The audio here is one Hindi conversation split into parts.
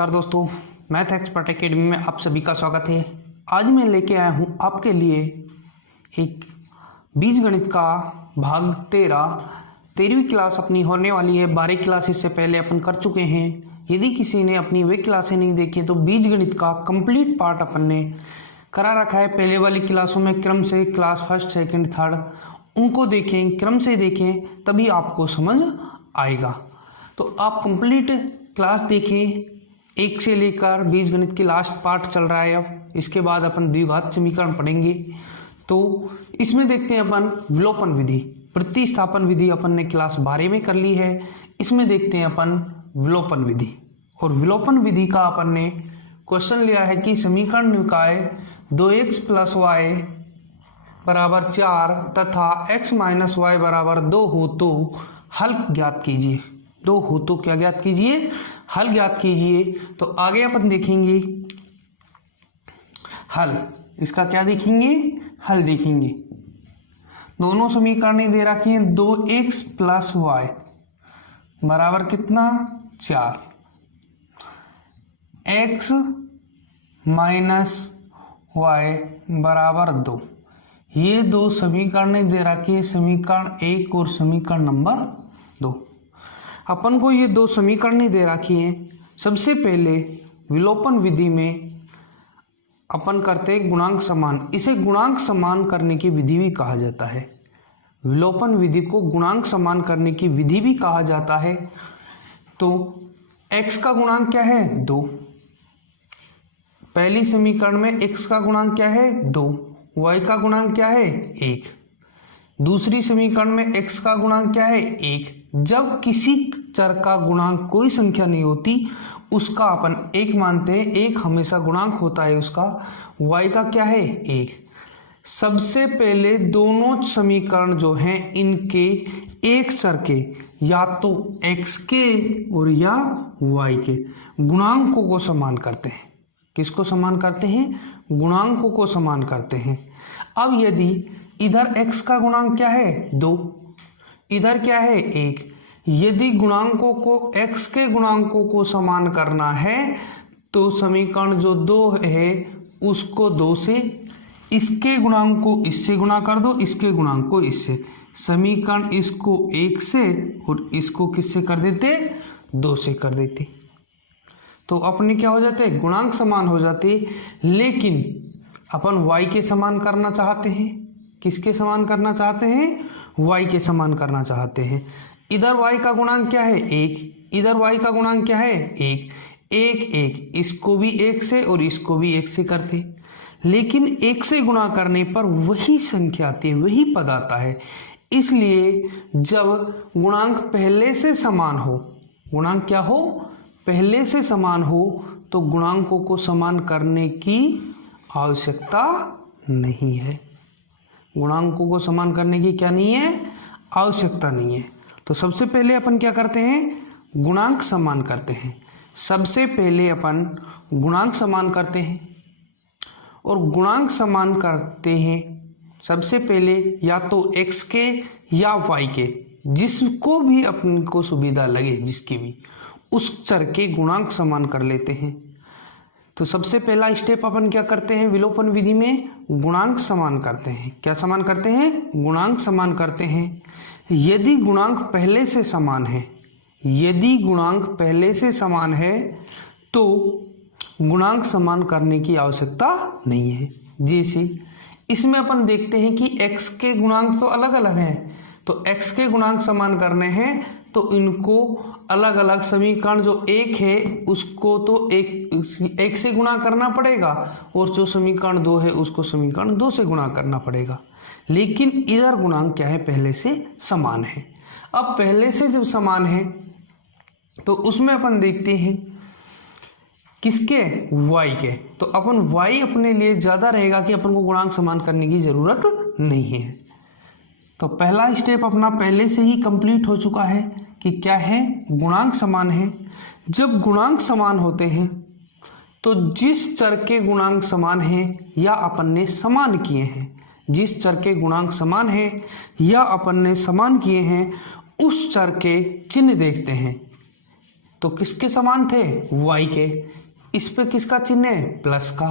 नमस्कार दोस्तों, मैथ एक्सपर्ट एकेडमी में आप सभी का स्वागत है। आज मैं लेके आया हूँ आपके लिए एक बीजगणित का भाग 13वीं क्लास अपनी होने वाली है। 12 क्लास इससे पहले अपन कर चुके हैं। यदि किसी ने अपनी वे क्लासें नहीं देखी तो बीजगणित का कंप्लीट पार्ट अपन ने करा रखा है। पहले वाली क्लासों में क्रम से क्लास फर्स्ट सेकंड थर्ड उनको देखें, क्रम से देखें, तभी आपको समझ आएगा। तो आप कंप्लीट क्लास देखें, 1 से लेकर बीजगणित की लास्ट पार्ट चल रहा है। अब इसके बाद अपन द्विघात समीकरण पढ़ेंगे। तो इसमें देखते हैं अपन विलोपन विधि, प्रतिस्थापन विधि अपन ने क्लास 12 में कर ली है। इसमें देखते हैं अपन विलोपन विधि। और विलोपन विधि का अपन ने क्वेश्चन लिया है कि समीकरण निकाय 2x + y = 4 तथा x - y = 2 हो तो हल ज्ञात कीजिए। 2 हो तो क्या ज्ञात कीजिए? हल ज्ञात कीजिए। तो आगे अपन देखेंगे हल। इसका क्या देखेंगे? हल देखेंगे। दोनों समीकरण दे रखी हैं। 2x + y बराबर कितना? 4। x - y बराबर 2। ये दो समीकरण दे रखी है, समीकरण 1 और समीकरण नंबर 2। अपन को ये दो समीकरण दे रखी हैं। सबसे पहले विलोपन विधि में अपन करते हैं गुणांक समान। इसे गुणांक समान करने की विधि भी कहा जाता है। विलोपन विधि को गुणांक समान करने की विधि भी कहा जाता है। तो x का गुणांक क्या है? 2। पहली समीकरण में x का गुणांक क्या है? 2। y का गुणांक क्या है? 1। दूसरी समीकरण में x का गुणांक क्या है? 1। जब किसी चर का गुणांक कोई संख्या नहीं होती उसका अपन 1 मानते हैं। 1 हमेशा गुणांक होता है उसका। y का क्या है? 1। सबसे पहले दोनों समीकरण जो हैं इनके एक चर के या तो x के और या y के गुणांकों को समान करते हैं। किसको समान करते हैं? गुणांकों को समान करते हैं। अब यदि इधर x का गुणांक क्या है? 2, इधर क्या है? 1। यदि गुणांकों को x के गुणांकों को समान करना है तो समीकरण जो 2 है उसको 2 से, इसके गुणांक को इससे गुणा कर दो, इसके गुणांक को इससे। समीकरण इसको 1 से और इसको किससे कर देते? 2 से कर देते। तो अपने क्या हो जाते? गुणांक समान हो जाते। लेकिन अपन y के समान करना चाहते हैं। किसके समान करना चाहते हैं? y के समान करना चाहते हैं। इधर y का गुणांक क्या है? 1। इधर y का गुणांक क्या है? 1। 1 1 इसको भी 1 से और इसको भी 1 से करते। लेकिन 1 से गुणा करने पर वही संख्या आती है, वही पद आता है। इसलिए जब गुणांक पहले से समान हो, गुणांक क्या हो? पहले से समान हो, तो गुणांकों को समान करने की आवश्यकता नहीं है। गुणांकों को समान करने की क्या नहीं है? आवश्यकता नहीं है। तो सबसे पहले अपन क्या करते हैं? गुणांक समान करते हैं। सबसे पहले अपन गुणांक समान करते हैं। और गुणांक समान करते हैं सबसे पहले या तो x के या y के, जिसको भी अपन को सुविधा लगे, जिसकी भी, उस चर के गुणांक समान कर लेते हैं। तो सबसे पहला स्टेप अपन क्या करते हैं? विलोपन विधि में गुणांक समान करते हैं। क्या समान करते हैं? गुणांक समान करते हैं। यदि गुणांक पहले से समान है, यदि गुणांक पहले से समान है तो गुणांक समान करने की आवश्यकता नहीं है। जैसे इसमें अपन देखते हैं कि x के गुणांक तो अलग अलग हैं, तो x के गुणांक समान करने हैं तो इनको अलग अलग समीकरण जो 1 है उसको तो 1 से गुणा करना पड़ेगा और जो समीकरण 2 है उसको समीकरण 2 से गुणा करना पड़ेगा। लेकिन इधर गुणांक क्या है? पहले से समान है। अब पहले से जब समान है तो उसमें अपन देखते हैं किसके? y के। तो अपन y अपने लिए ज़्यादा रहेगा कि अपन को गुणांक समान करने की ज़रूरत नहीं है। तो पहला स्टेप अपना पहले से ही कंप्लीट हो चुका है कि क्या है? गुणांक समान है। जब गुणांक समान होते हैं तो जिस चर के गुणांक समान हैं या अपन ने समान किए हैं, जिस चर के गुणांक समान हैं या अपन ने समान किए हैं, उस चर के चिन्ह देखते हैं। तो किसके समान थे, y के। इस पे किसका चिन्ह है, प्लस का,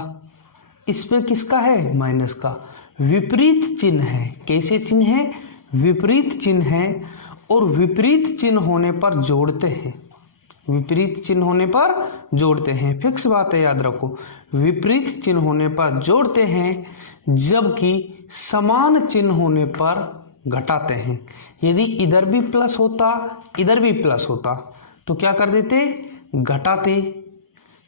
इस पे किसका है, माइनस का। विपरीत चिन्ह है, कैसे चिन्ह है, विपरीत चिन्ह है, और विपरीत चिन्ह होने पर जोड़ते हैं, विपरीत चिन्ह होने पर जोड़ते हैं। फिक्स बात है, याद रखो, विपरीत चिन्ह होने पर जोड़ते हैं, जबकि समान चिन्ह होने पर घटाते हैं। यदि इधर भी प्लस होता, इधर भी प्लस होता, तो क्या कर देते, घटाते,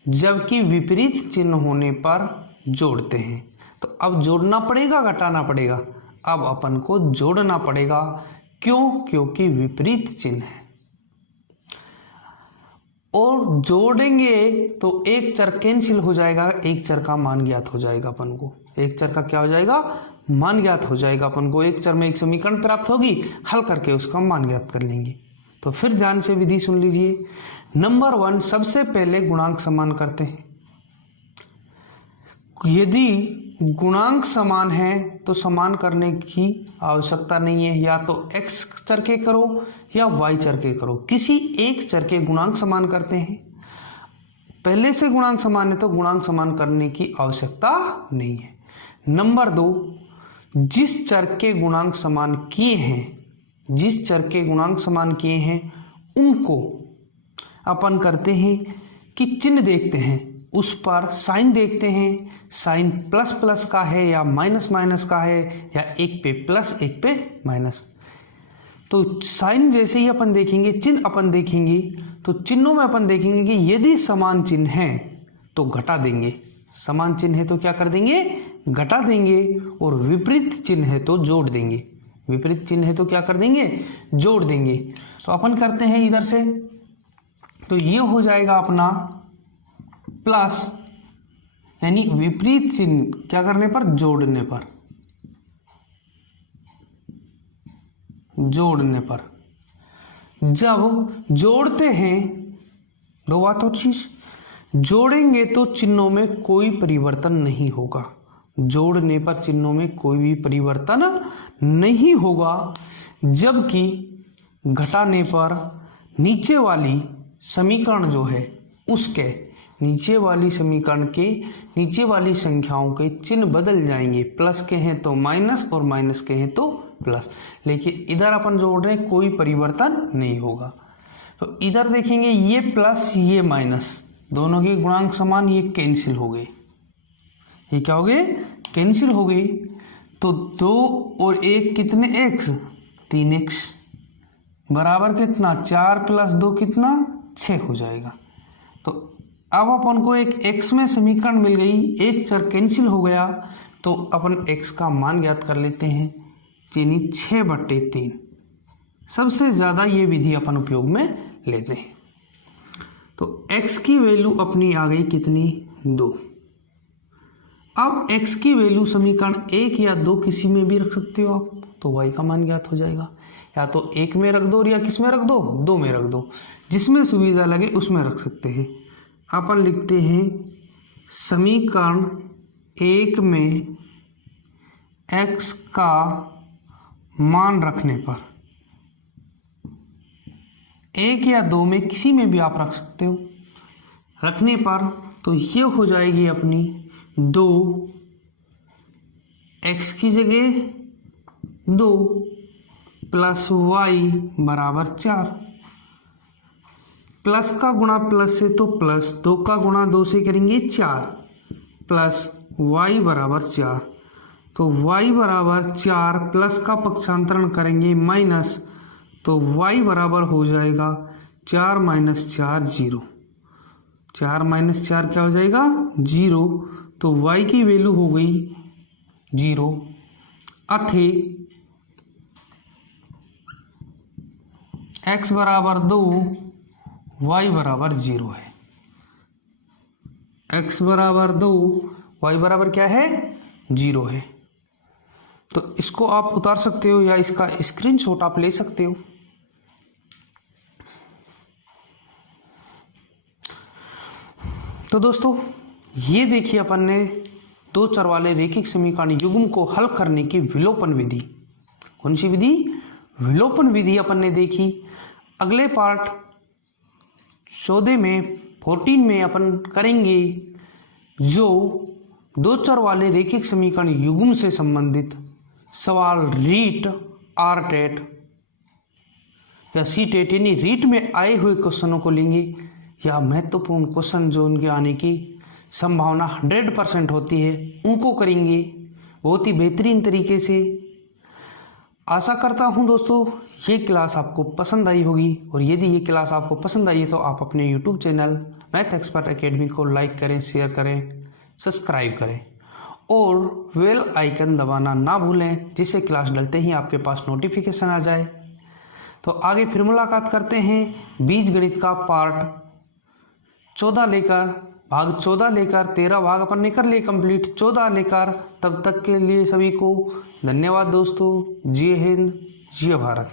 जबकि विपरीत चिन्ह होने पर जोड़ते हैं। तो अब जोड़ना पड़ेगा, घटाना पड़ेगा, अब अपन को जोड़ना पड़ेगा। क्यों, क्योंकि विपरीत चिन्ह है। और जोड़ेंगे तो एक चर कैंसिल हो जाएगा, एक चर का मान ज्ञात हो जाएगा अपन को, एक चर का क्या हो जाएगा, मान ज्ञात हो जाएगा अपन को। एक चर में एक समीकरण प्राप्त होगी, हल करके उसका मान ज्ञात कर लेंगे। तो फिर ध्यान से विधि सुन लीजिए। नंबर 1, सबसे पहले गुणांक समान करते हैं। यदि गुणांक समान है तो समान करने की आवश्यकता नहीं है, या तो x चर के करो या y चर के करो, किसी एक चर के गुणांक समान करते हैं। पहले से गुणांक समान है तो गुणांक समान करने की आवश्यकता नहीं है। नंबर 2, जिस चर के गुणांक समान किए हैं, जिस चर के गुणांक समान किए हैं उनको अपन करते हैं कि चिन्ह देखते हैं, उस पर साइन देखते हैं, साइन प्लस प्लस का है या माइनस माइनस का है, या एक पे प्लस एक पे माइनस। तो साइन जैसे ही अपन देखेंगे, चिन्ह अपन देखेंगे, तो चिन्हों में अपन देखेंगे कि यदि समान चिन्ह है तो घटा देंगे, समान चिन्ह है तो क्या कर देंगे, घटा देंगे, और विपरीत चिन्ह है तो जोड़ देंगे, विपरीत चिन्ह है तो क्या कर देंगे, जोड़ देंगे। तो अपन करते हैं इधर से, तो ये हो जाएगा अपना प्लस, यानी विपरीत चिन्ह क्या करने पर, जोड़ने पर, जोड़ने पर। जब जोड़ते हैं, दो बात और चीज, जोड़ेंगे तो चिन्हों में कोई परिवर्तन नहीं होगा, जोड़ने पर चिन्हों में कोई भी परिवर्तन नहीं होगा, जबकि घटाने पर नीचे वाली समीकरण जो है उसके, नीचे वाली समीकरण के नीचे वाली संख्याओं के चिन्ह बदल जाएंगे, प्लस के हैं तो माइनस और माइनस के हैं तो प्लस, लेकिन इधर अपन जोड़ रहे हैं कोई परिवर्तन नहीं होगा। तो इधर देखेंगे ये प्लस ये माइनस, दोनों के गुणांक समान, ये कैंसिल हो गए, ये क्या हो गए, कैंसिल हो गए। तो 2 और 1 कितने, x, 3x बराबर कितना, 4 + 2 कितना, 6 हो जाएगा। तो अब अपन को एक x में समीकरण मिल गई, एक चर कैंसिल हो गया, तो अपन x का मान ज्ञात कर लेते हैं, यानी 6/3। सबसे ज़्यादा ये विधि अपन उपयोग में लेते हैं। तो x की वैल्यू अपनी आ गई कितनी, 2। अब x की वैल्यू समीकरण 1 या 2 किसी में भी रख सकते हो आप, तो y का मान ज्ञात हो जाएगा। या तो 1 में रख दो या किस में रख दो, 2 में रख दो, जिसमें सुविधा लगे उसमें रख सकते हैं। अपन लिखते हैं समीकरण 1 में x का मान रखने पर, 1 या 2 में किसी में भी आप रख सकते हो, रखने पर तो ये हो जाएगी अपनी 2, x की जगह 2 प्लस y बराबर 4, प्लस का गुणा प्लस से तो प्लस, 2 का गुणा 2 से करेंगे 4, प्लस y बराबर 4, तो y बराबर 4 प्लस का पक्षांतरण करेंगे माइनस, तो y बराबर हो जाएगा 4 - 4 0, 4 - 4 क्या हो जाएगा, 0। तो y की वैल्यू हो गई 0, अथे x बराबर 2, y बराबर 0 है। x बराबर 2, y बराबर क्या है, 0 है। तो इसको आप उतार सकते हो या इसका स्क्रीनशॉट आप ले सकते हो। तो दोस्तों ये देखिए अपन ने 2 चर वाले रैखिक समीकरण युग्म को हल करने की विलोपन विधि, कौन सी विधि, विलोपन विधि अपन ने देखी। अगले पार्ट 14 में 14 में अपन करेंगे जो दो चर वाले रैखिक समीकरण युग्म से संबंधित सवाल रीट, आरटेट या सीटेट यानी रीट में आए हुए क्वेश्चनों को लेंगे या महत्वपूर्ण क्वेश्चन जो उनके आने की संभावना 100% होती है उनको करेंगे बहुत ही बेहतरीन तरीके से। आशा करता हूं दोस्तों ये क्लास आपको पसंद आई होगी, और यदि ये क्लास आपको पसंद आई है तो आप अपने YouTube channel math expert academy को लाइक करें, शेयर करें, सब्सक्राइब करें और बेल आइकन दबाना ना भूलें जिससे क्लास डलते ही आपके पास नोटिफिकेशन आ जाए। तो आगे फिर मुलाकात करते हैं बीजगणित का पार्ट 14 लेकर, भाग 14 लेकर 13 भाग अपन ने कर लिए कंप्लीट, 14 लेकर। तब तक के लिए सभी को धन्यवाद दोस्तों। जय हिंद, जय भारत।